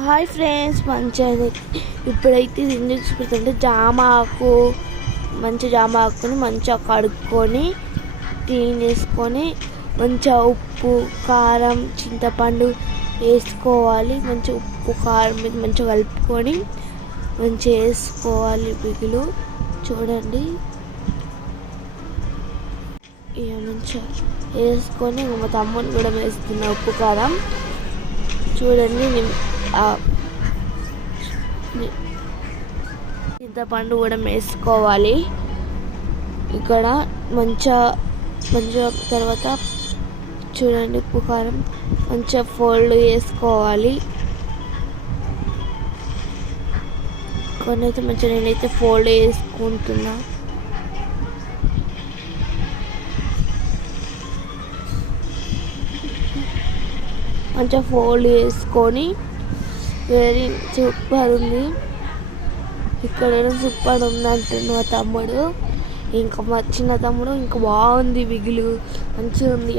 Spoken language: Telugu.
హాయ్ ఫ్రెండ్స్, మంచిగా ఇప్పుడైతే ఇది ఎందుకు చూపిస్తుంటే జామ ఆకుని మంచిగా కడుక్కొని క్లీన్ చేసుకొని మంచిగా ఉప్పు కారం చింతపండు వేసుకోవాలి. మంచిగా ఉప్పు కారం మీద మంచిగా కలుపుకొని మంచిగా వేసుకోవాలి పిగులు. చూడండి, ఇక మంచిగా వేసుకొని మా తమ్ముని కూడా వేస్తున్నా ఉప్పు కారం. చూడండి, చింతపండు కూడా వేసుకోవాలి. ఇక్కడ మంచిగా తర్వాత చూడండి, ఉప్పు కారం మంచిగా ఫోల్డ్ చేసుకోవాలి. కొన్నైతే మంచిగా నేనైతే ఫోల్డ్ చేసుకుంటున్నా. మంచిగా ఫోల్డ్ చేసుకొని వెరీ సూపర్ ఉంది. ఇక్కడ సూపర్ ఉంది అంటుండు మా తమ్ముడు. ఇంకా మా చిన్న తమ్ముడు ఇంకా బాగుంది, బిగులు మంచిగా ఉంది.